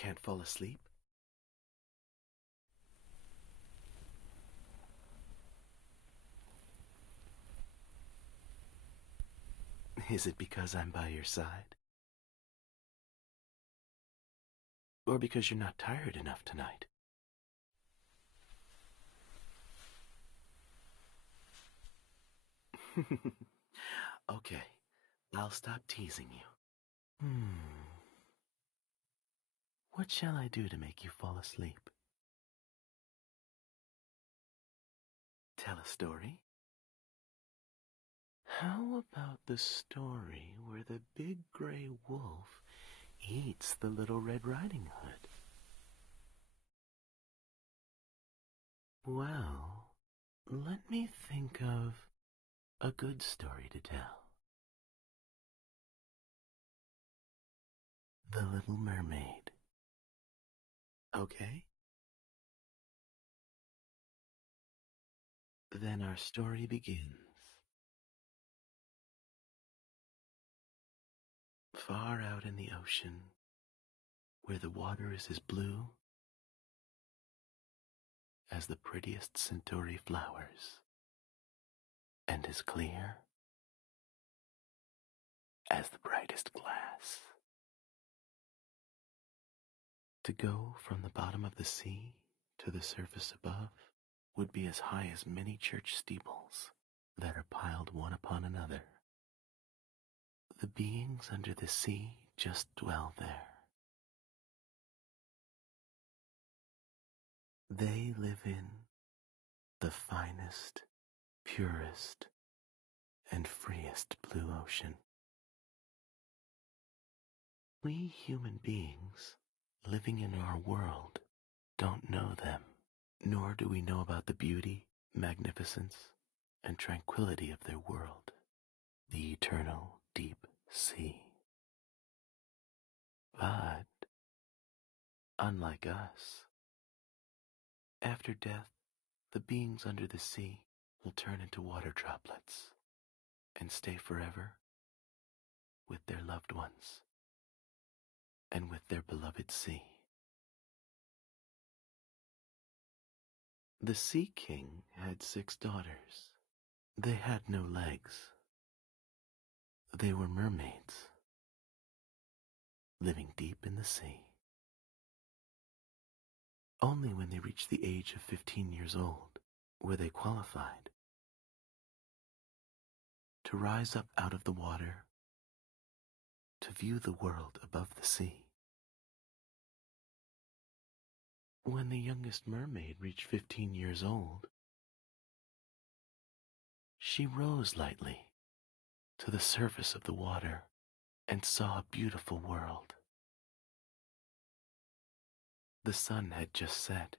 Can't fall asleep? Is it because I'm by your side? Or because you're not tired enough tonight? Okay, I'll stop teasing you. What shall I do to make you fall asleep? Tell a story? How about the story where the big gray wolf eats the little Red Riding Hood? Well, let me think of a good story to tell. The Little Mermaid. Okay? Then our story begins. Far out in the ocean, where the water is as blue as the prettiest centauri flowers, and as clear as the brightest glass. To go from the bottom of the sea to the surface above would be as high as many church steeples that are piled one upon another. The beings under the sea just dwell there. They live in the finest, purest, and freest blue ocean. We human beings living in our world don't know them, nor do we know about the beauty, magnificence, and tranquility of their world, the eternal deep sea. But, unlike us, after death, the beings under the sea will turn into water droplets and stay forever with their loved ones and with their beloved sea. The Sea King had 6 daughters. They had no legs. They were mermaids, living deep in the sea. Only when they reached the age of 15 years old were they qualified to rise up out of the water to view the world above the sea. When the youngest mermaid reached 15 years old, she rose lightly to the surface of the water and saw a beautiful world. The sun had just set,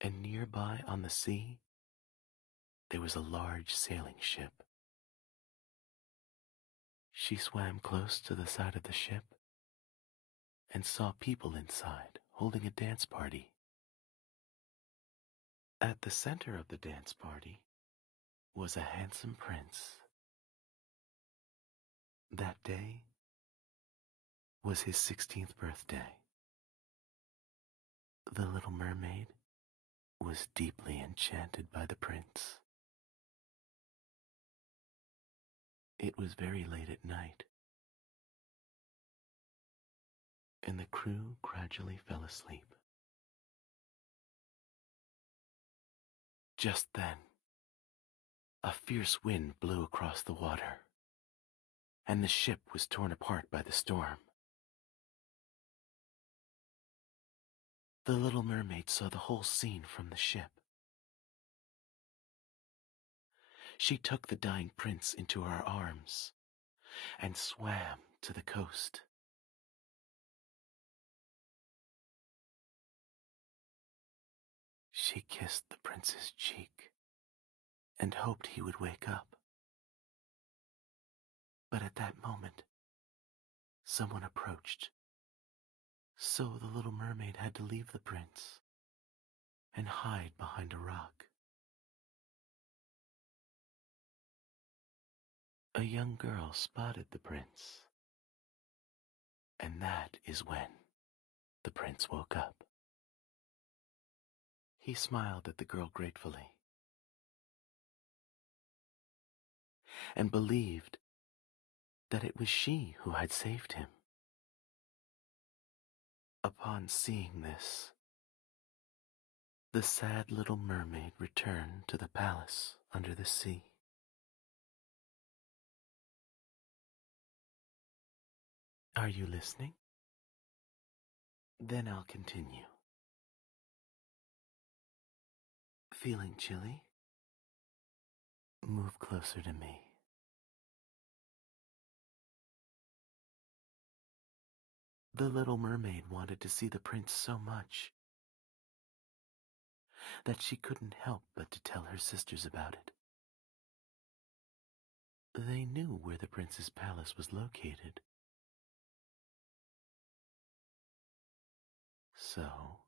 and nearby on the sea, there was a large sailing ship. She swam close to the side of the ship and saw people inside holding a dance party. At the center of the dance party was a handsome prince. That day was his 16th birthday. The little mermaid was deeply enchanted by the prince. It was very late at night, and the crew gradually fell asleep. Just then, a fierce wind blew across the water, and the ship was torn apart by the storm. The little mermaid saw the whole scene from the ship. She took the dying prince into her arms and swam to the coast. She kissed the prince's cheek and hoped he would wake up. But at that moment, someone approached, so the little mermaid had to leave the prince and hide behind a rock. A young girl spotted the prince, and that is when the prince woke up. He smiled at the girl gratefully and believed that it was she who had saved him. Upon seeing this, the sad little mermaid returned to the palace under the sea. Are you listening? Then I'll continue. Feeling chilly? Move closer to me. The little mermaid wanted to see the prince so much that she couldn't help but to tell her sisters about it. They knew where the prince's palace was located. So,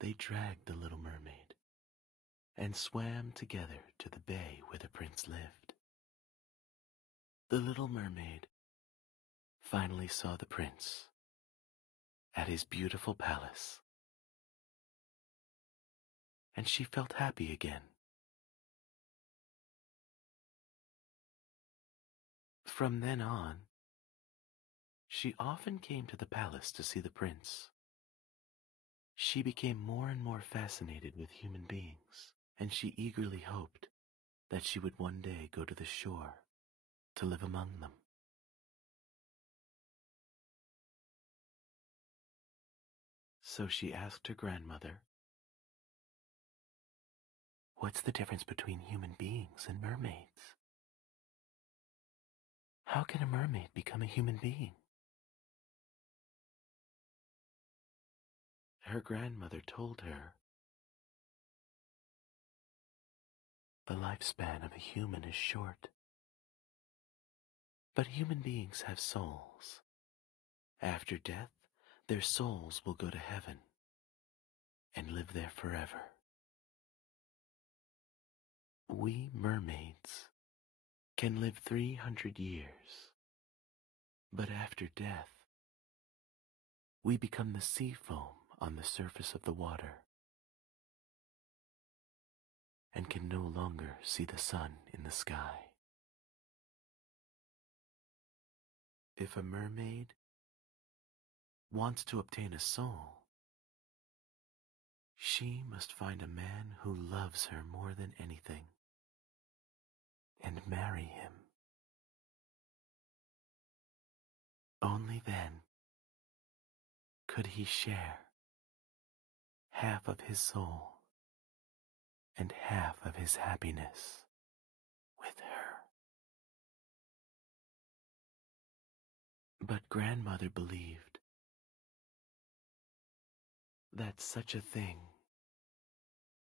they dragged the little mermaid and swam together to the bay where the prince lived. The little mermaid finally saw the prince at his beautiful palace, and she felt happy again. From then on, she often came to the palace to see the prince. She became more and more fascinated with human beings, and she eagerly hoped that she would one day go to the shore to live among them. So she asked her grandmother, "What's the difference between human beings and mermaids? How can a mermaid become a human being?" Her grandmother told her, "The lifespan of a human is short, but human beings have souls. After death, their souls will go to heaven and live there forever. We mermaids can live 300 years, but after death, we become the sea foam on the surface of the water and can no longer see the sun in the sky. If a mermaid wants to obtain a soul, she must find a man who loves her more than anything and marry him. Only then could he share half of his soul and half of his happiness with her." But grandmother believed that such a thing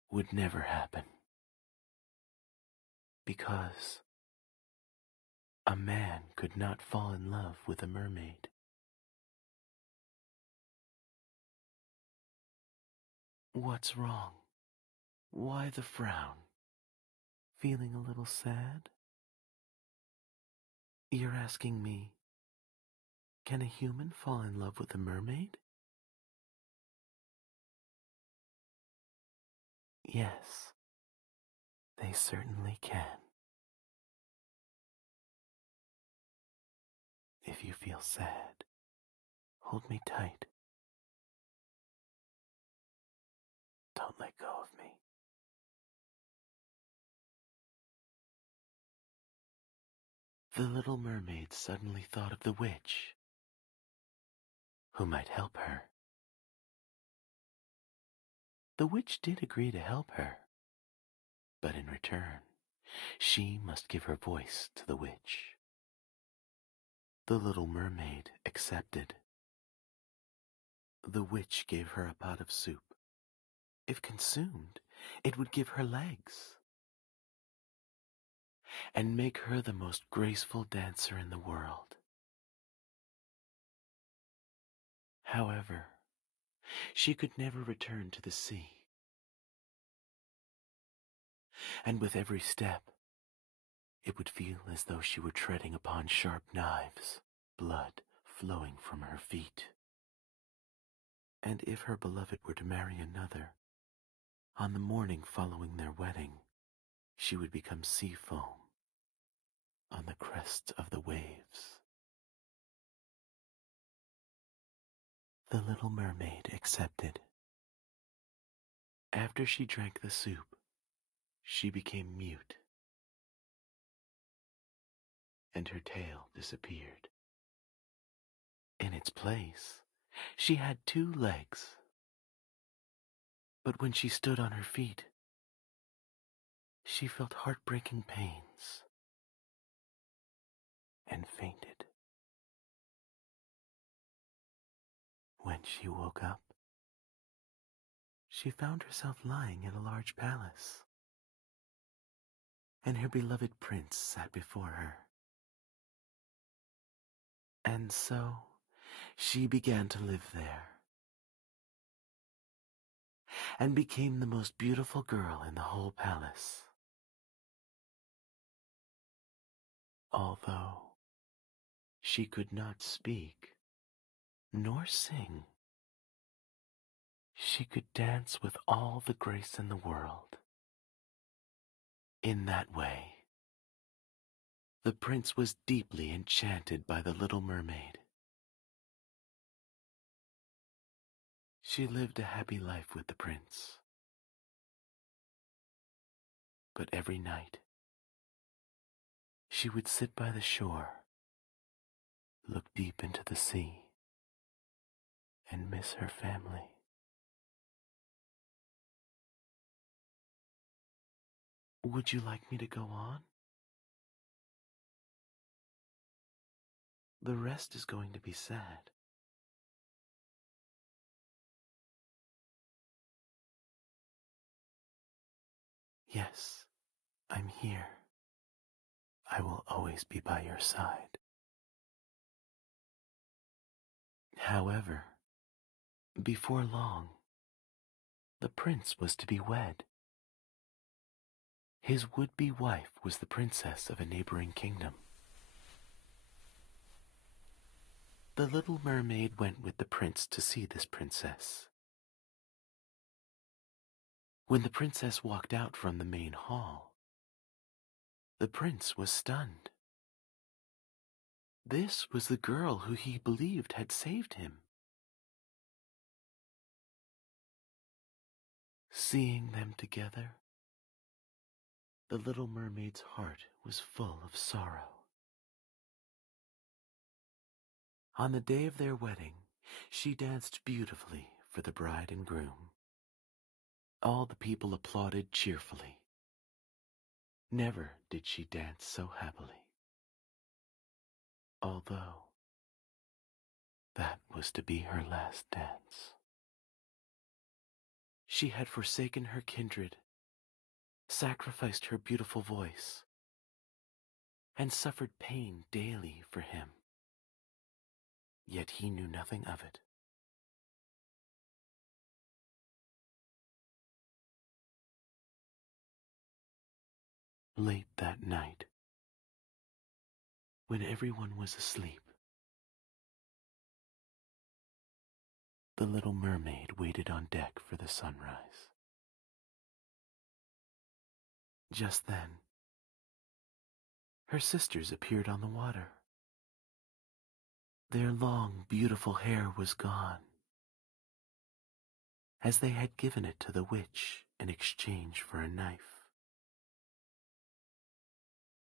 would never happen, because a man could not fall in love with a mermaid. What's wrong? Why the frown? Feeling a little sad? You're asking me, can a human fall in love with a mermaid? Yes, they certainly can. If you feel sad, hold me tight. Don't let go of me. The little mermaid suddenly thought of the witch who might help her. The witch did agree to help her, but in return, she must give her voice to the witch. The little mermaid accepted. The witch gave her a pot of soup. If consumed, it would give her legs and make her the most graceful dancer in the world. However, she could never return to the sea, and with every step, it would feel as though she were treading upon sharp knives, blood flowing from her feet. And if her beloved were to marry another, on the morning following their wedding, she would become sea foam on the crests of the waves. The little mermaid accepted. After she drank the soup, she became mute, and her tail disappeared. In its place, she had 2 legs. But when she stood on her feet, she felt heartbreaking pains and fainted. When she woke up, she found herself lying in a large palace, and her beloved prince sat before her. And so she began to live there, and became the most beautiful girl in the whole palace. Although she could not speak nor sing, she could dance with all the grace in the world. In that way, the prince was deeply enchanted by the little mermaid. She lived a happy life with the prince. But every night, she would sit by the shore, look deep into the sea, and miss her family. Would you like me to go on? The rest is going to be sad. Yes, I'm here. I will always be by your side. However, before long, the prince was to be wed. His would-be wife was the princess of a neighboring kingdom. The little mermaid went with the prince to see this princess. When the princess walked out from the main hall, the prince was stunned. This was the girl who he believed had saved him. Seeing them together, the little mermaid's heart was full of sorrow. On the day of their wedding, she danced beautifully for the bride and groom. All the people applauded cheerfully. Never did she dance so happily. Although that was to be her last dance. She had forsaken her kindred, sacrificed her beautiful voice, and suffered pain daily for him. Yet he knew nothing of it. Late that night, when everyone was asleep, the little mermaid waited on deck for the sunrise. Just then, her sisters appeared on the water. Their long, beautiful hair was gone, as they had given it to the witch in exchange for a knife.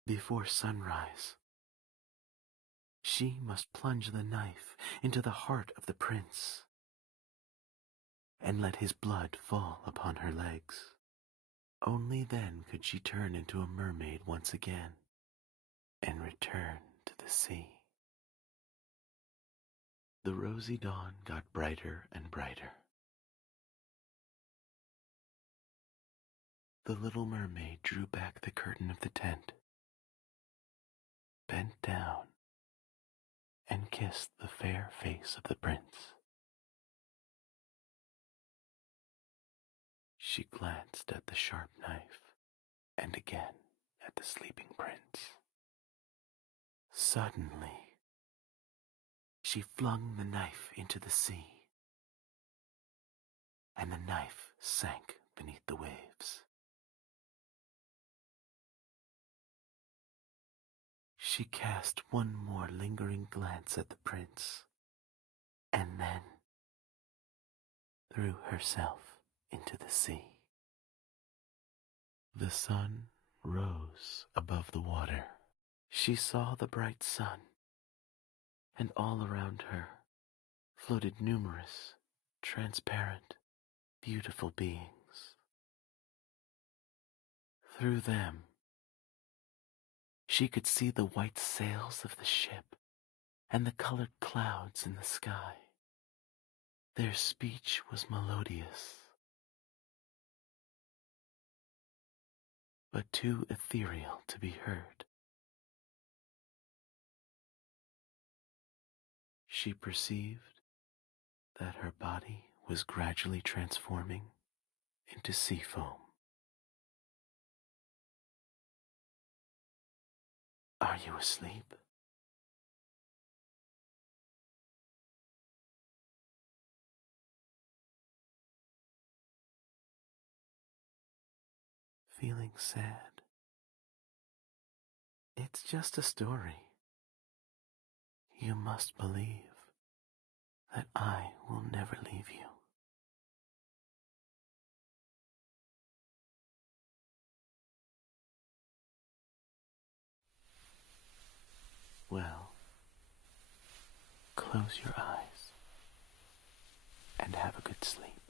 Before sunrise, she must plunge the knife into the heart of the prince and let his blood fall upon her legs. Only then could she turn into a mermaid once again and return to the sea. The rosy dawn got brighter and brighter. The little mermaid drew back the curtain of the tent, bent down, and kissed the fair face of the prince. She glanced at the sharp knife and again at the sleeping prince. Suddenly, she flung the knife into the sea. and the knife sank beneath the waves. She cast one more lingering glance at the prince, and then threw herself into the sea. The sun rose above the water. She saw the bright sun, and all around her floated numerous, transparent, beautiful beings. Through them, she could see the white sails of the ship and the colored clouds in the sky. Their speech was melodious, but too ethereal to be heard. She perceived that her body was gradually transforming into sea foam. Are you asleep? Feeling sad? It's just a story. You must believe that I will never leave you. Well, close your eyes and have a good sleep.